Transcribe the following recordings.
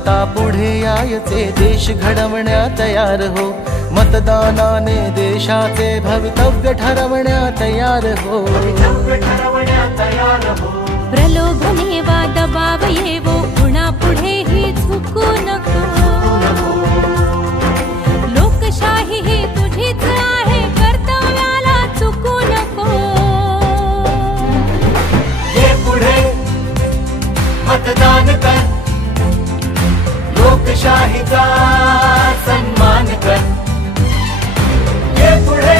आता पुढे यायचे, देश घडवण्या तयार हो, मतदानाने देशाचे भवितव्य ठरवण्या तयार हो, प्रलोभने वा दबाव येवो, पुन्हा पुढे ही झुकू नको, लोकशाही ही तुझीच आहे, कर्तव्याला चुकू नको, ये पुढे मतदान कर, लोकशाहीचा सन्मान कर, ये पुढे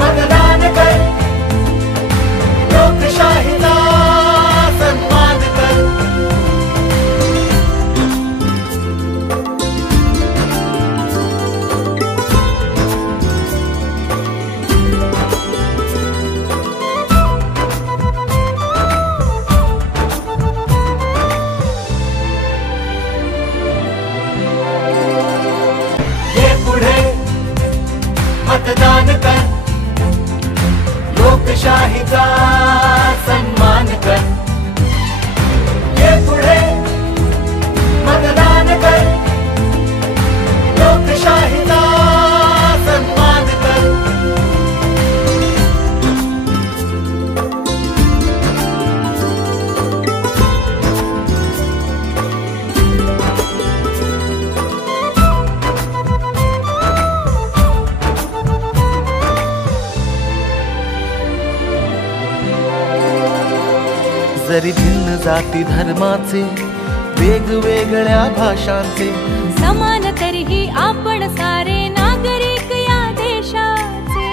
मतदान कर, लोकशाहीचा सन्मान कर। मतदान कर, लोकशाहीचा सन्मान कर, ये पुढे मतदान कर, लोकशाहीचा सन्मान कर। जरी भिन्न जाती धर्माचे, वेगवेगळ्या भाषांचे, समान तरीही आपण सारे नागरिक या देशाचे,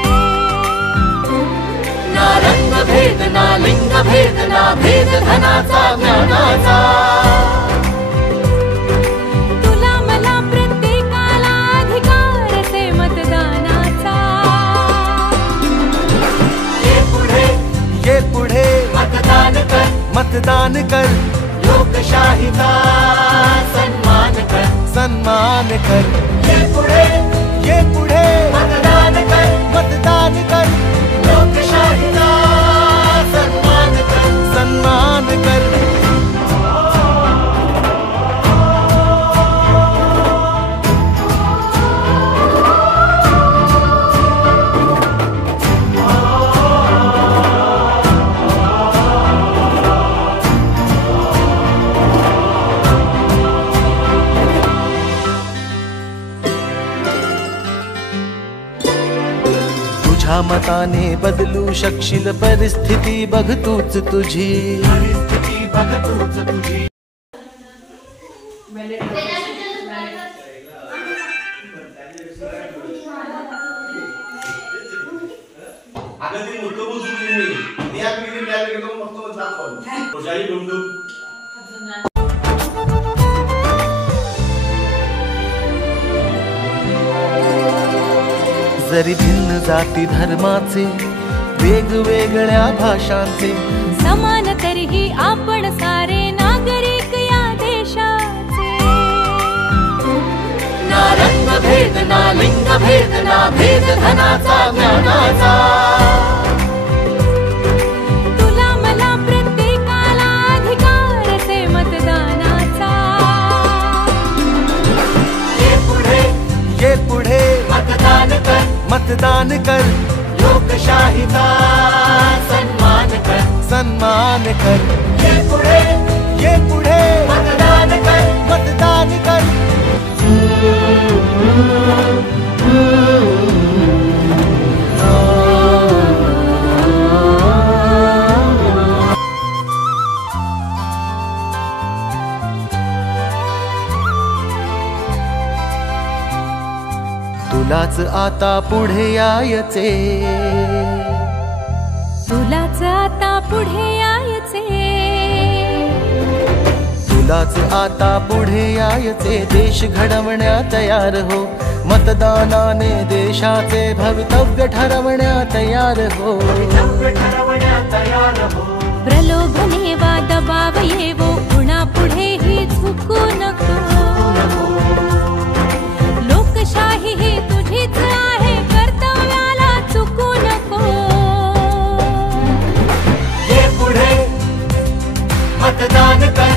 ना रंग भेद ना लिंग भेद ना भेद धनाचा ज्ञानाचा, तुला मला प्रत्येकाला अधिकार से मतदानाचा, ये पुढे मतदान कर, मतदान कर, लोकशाहीचा सन्मान कर, सन्मान कर, ये पुढे मतदान कर, मतदान कर, लोकशाहीचा सन्मान कर, सन्मान कर। तुझ्या मताने बदलू शकशील परिस्थिती, बघ तूच तुझी, परिस्थिती बघ तूच तुझी। जरी भिन्न जाती धर्माचे, वेगवेगळ्या भाषांचे, समान तरीही आपण सारे नागरिक या देशाचे, ना रंग भेद ना लिंग भेद ना भेद धनाचा ज्ञानाचा, तुला मला प्रत्येकाला अधिकार से मतदानाचा, ये पुढे मतदान कर, मतदान कर, लोकशाहीचा सन्मान कर, सन्मान कर, ये पुढे मतदान कर, मतदान कर। तुलाच आता पुढे यायचे, तुलाच आता पुढे यायचे, तुलाच आता पुढे यायचे, देश घडवण्या तयार हो, मतदानाने देशाचे भवितव्य ठरवण्या तयार हो, प्रलोभने वा दबाव येवो, पुन्हा पुढे ही झुकू नको, लोकशाही ही तुझीच आहे, कर्तव्याला चुकू नको, ये पुढे मतदान कर,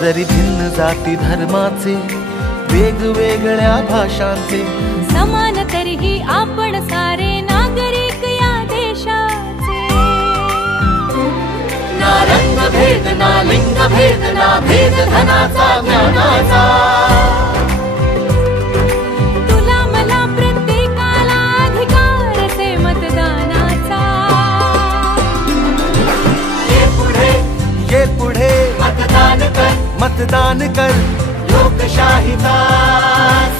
जरी भिन्न जाती धर्माचे वेगवेगळ्या भाषांचे समान तरीही आपण सारे नागरिक या देशाचे ना रंग भेद ना लिंग भेद ना भेद धनाचा ज्ञानाचा तुला मला प्रत्येकाला अधिकार से मतदानाचा ये पुढे मतदान कर लोकशाहीचा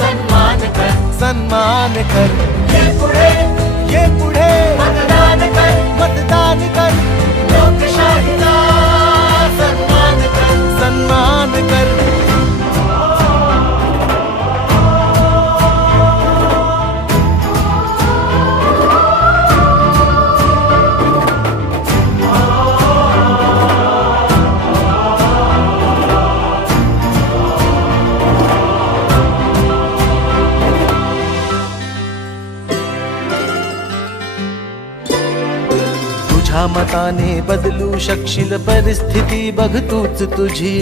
सन्मान कर ये पुढे मतदान कर लोकशाहीचा सन्मान कर तुझ्या मताने बदलू शकशील परिस्थिती बघ तूच तुझी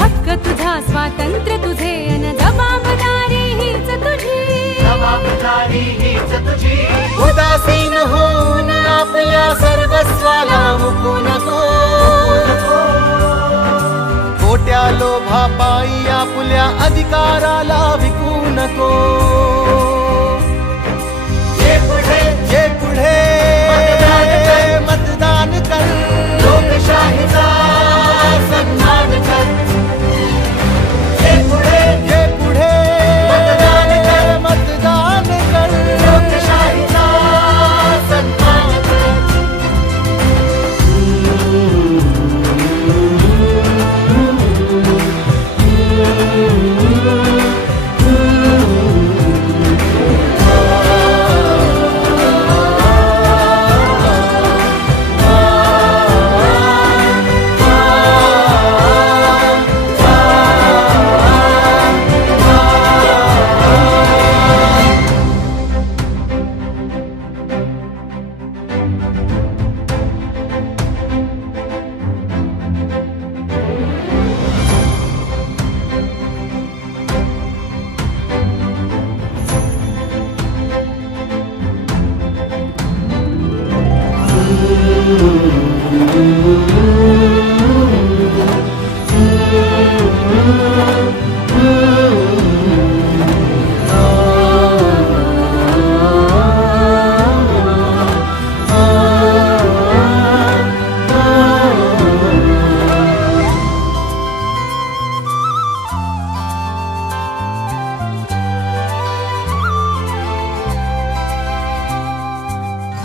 हक्क तुझा स्वातंत्र्य तुझे अन जबाबदारी हीच तुझी उदासीन होऊन आपल्या सर्वस्वाला मुकू नको खोट्या लोभापायी आपल्या अधिकाराला विकू नको ये पुढे मतदान कर लोकशाहीचा सन्मान कर ये पुढे मतदान कर लोकशाहीचा सन्मान कर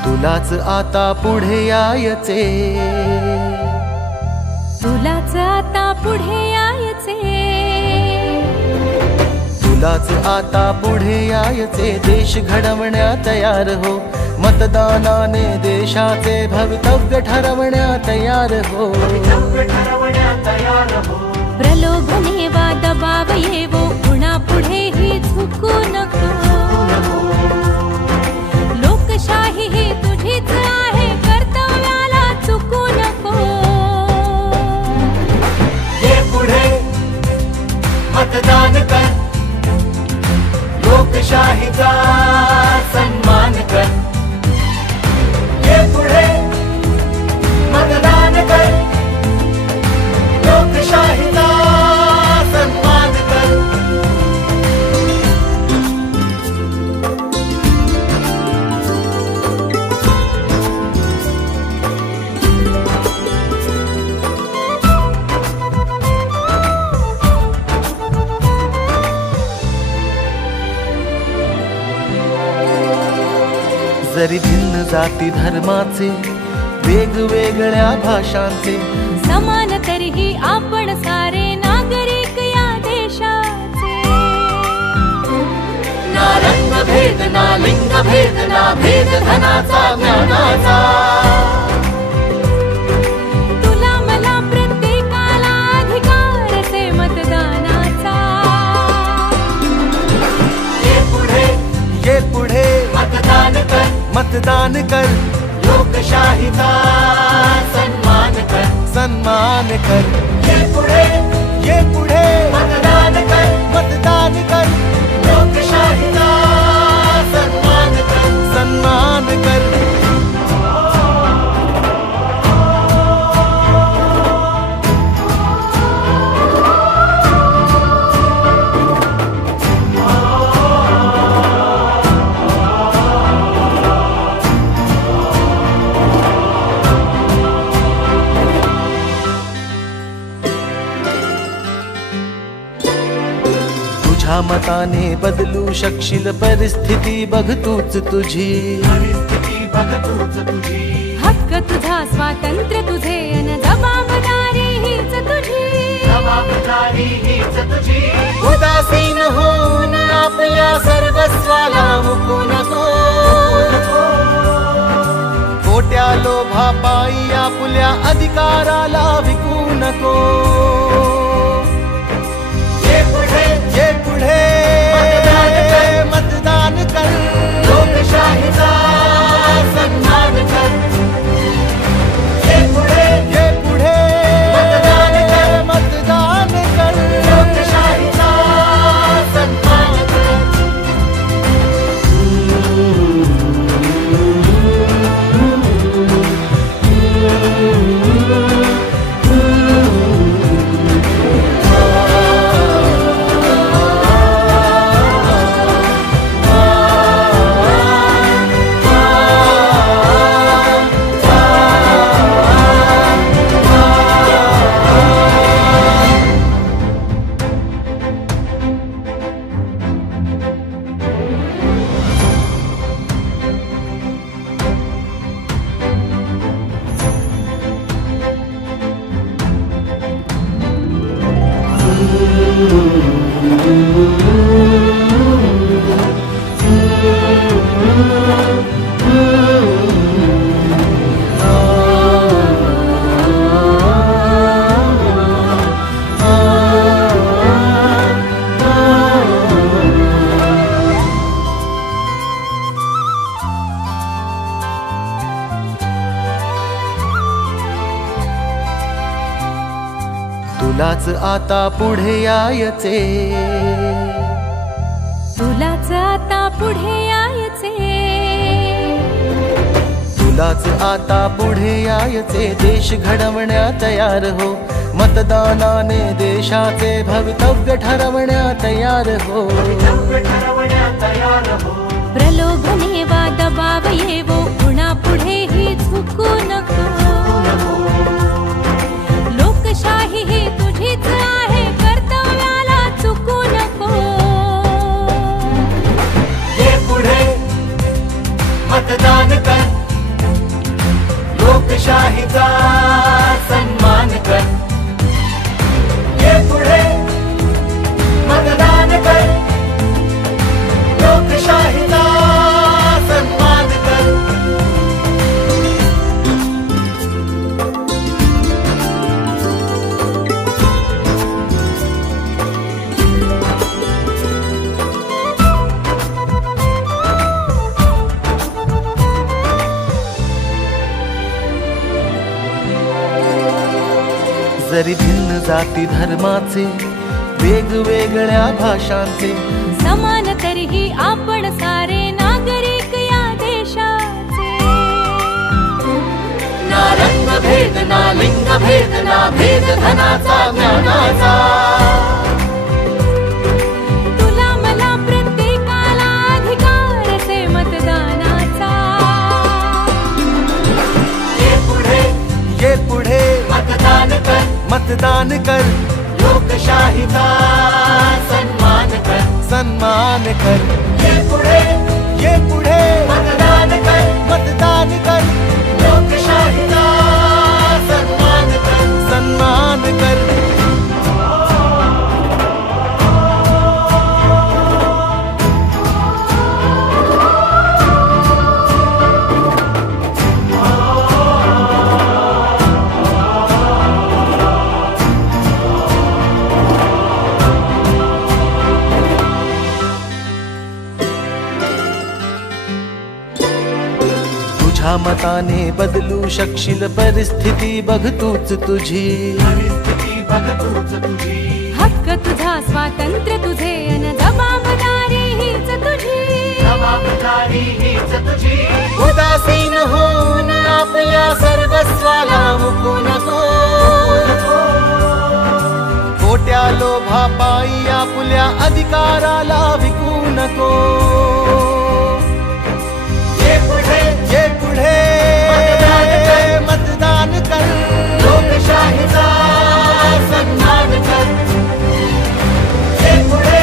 तुलाच आता पुढे यायचे तुलाच आता पुढे यायचे तुलाच आता पुढे यायचे देश घडवण्या तयार हो मतदानाने देशाचे भवितव्य ठरवण्या तयार हो प्रलोभने वा दबाव येवो कुणा पुढेही झुकू नको लोकशाही ही तुझीच आहे कर्तव्याला चुकू नको ये पुढे मतदान कर लोकशाहीचा सन्मान कर ये पुढे मतदान कर लोकशाहीचा सन्मान कर जरी भिन्न जाती धर्माचे वेगवेगळ्या भाषांचे समान तरीही आपण सारे नागरिक या देशाचे ना रंग भेद ना लिंग भेद ना भेद धनाचा ज्ञानाचा तुला मला प्रत्येकाला अधिकार से मतदानाचा ये पुढे मतदान कर लोकशाहीचा सन्मान तुझ्या मताने बदलू शकशील परिस्थिती, बघ तूच तुझी हक्क तुझा, स्वातंत्र्य तुझे, अन जबाबदारी हीच तुझी. उदासीन होऊन आपल्या सर्वस्वाला मुकू नको. खोट्या लोभापायी आपल्या अधिकाराला विकू नको. ये पुढे मतदान कर, लोकशाहीचा सन्मान कर. ये पुढे मतदान कर, लोकशाहीचा सन्मान कर. तुलाच आता पुढे यायचे, तुलाच आता पुढे यायचे, तुलाच आता पुढे यायचे. देश घडवण्या तयार हो, मतदानाने देशाचे भवितव्य ठरवण्या तयार हो. प्रलोभने वा दबाव येवो, कुणा पुढे ही झुकू नको. लोकशाही ही तुझीच आहे, कर्तव्याला चुकू नको. ये पुढे मतदान कर, लोकशाहीचा सन्मान कर. ये पुढे मतदान कर, लोकशाहीचा सन्मान कर. जरी भिन्न जाती धर्माचे, वेगवेगळ्या भाषांचे, समान तरीही आपण सारे नागरिक या देशाचे. ना रंग भेद, ना लिंग भेद, ना भेद धनाचा ज्ञानाचा. तुला मला प्रत्येकाला अधिकार से मतदानाचा. ये पुढे मतदान कर, मतदान कर. लोकशाहीचा सन्मान कर, सन्मान कर. ये पुढे मतदान कर, मतदान कर. लोकशाहीचा सन्मान कर, सन्मान कर. तुझ्या मताने बदलू शकशील परिस्थिती, बघ तूच तुझी हक्क तुझा, स्वातंत्र्य तुझे, अन जबाबदारी हीच तुझी. उदासीन होऊन आपल्या सर्वस्वाला मुकू नको. खोट्या लोभापायी आपल्या अधिकाराला विकू नको. ये पुढे मतदान कर, लोकशाहीचा सन्मान कर. ये पुढे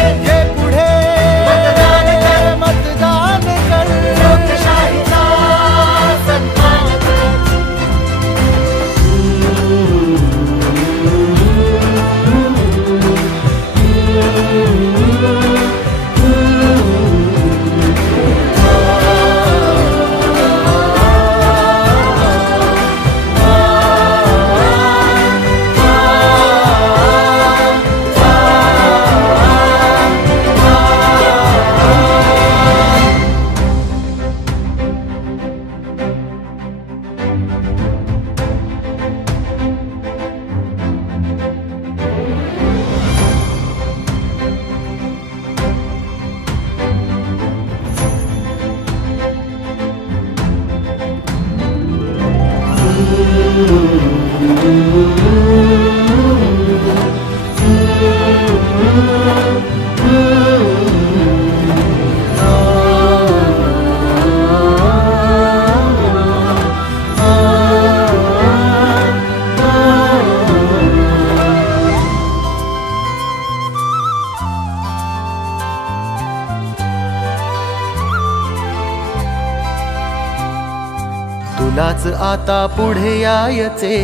तुलाच आता पुढे यायचे,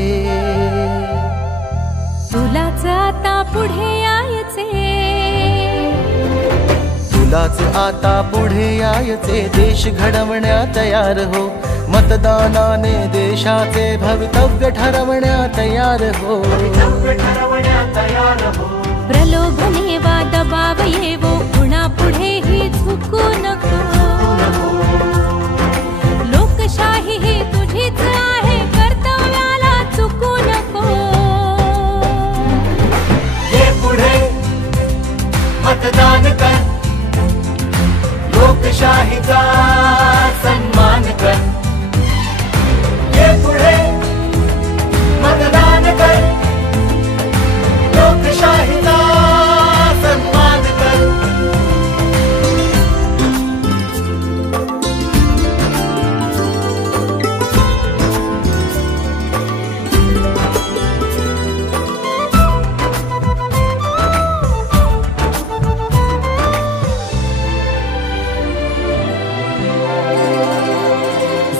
तुलाच आता पुढे यायचे, तुलाच आता पुढे यायचे. देश घडवण्या तयार हो, मतदानाने देशाचे भवितव्य ठरवण्या तयार हो. प्रलोभने वा दबाव येवो, कुणा पुढे ही झुकू नको. लोकशाही ही तुझीच आहे, कर्तव्याला चुकू नको. ये पुढे मतदान कर, लोकशाहीचा सन्मान कर. ये पुढे मतदान कर, लोकशाहीचा सन्मान कर.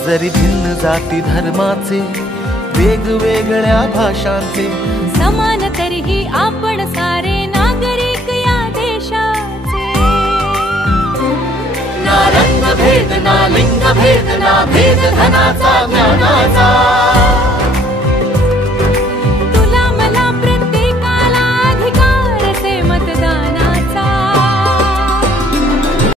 जरी भिन्न जाती धर्माचे, वेगवेगळ्या भाषांचे, समान तरीही आपण सारे नागरिक या देशाचे. ना रंग भेद, ना लिंग भेद, ना भेद धनाचा ज्ञानाचा.